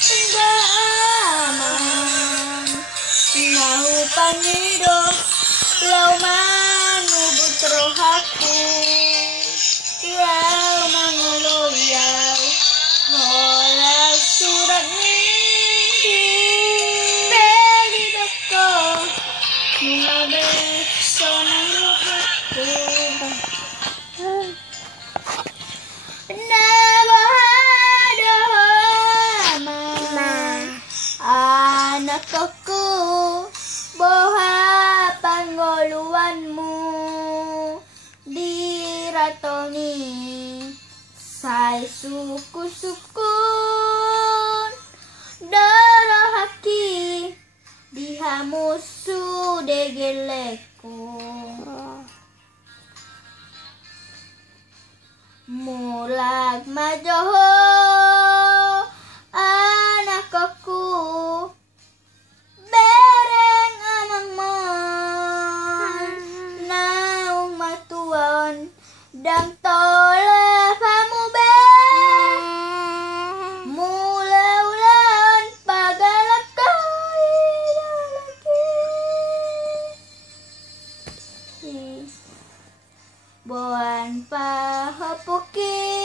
tengah aman nahu panido lau manu butro haku lau mangoloyau ngola surat minggu beli doko nungabe sonang luhutku anak aku boha pangoluanmu diratoni sai suku-sukun darah haki dihamusu degeleku mulag majoho anak aku bereng anang mon naung matuan dang tole pamu be mula-ulan pagalak kali lagi boan pahapuki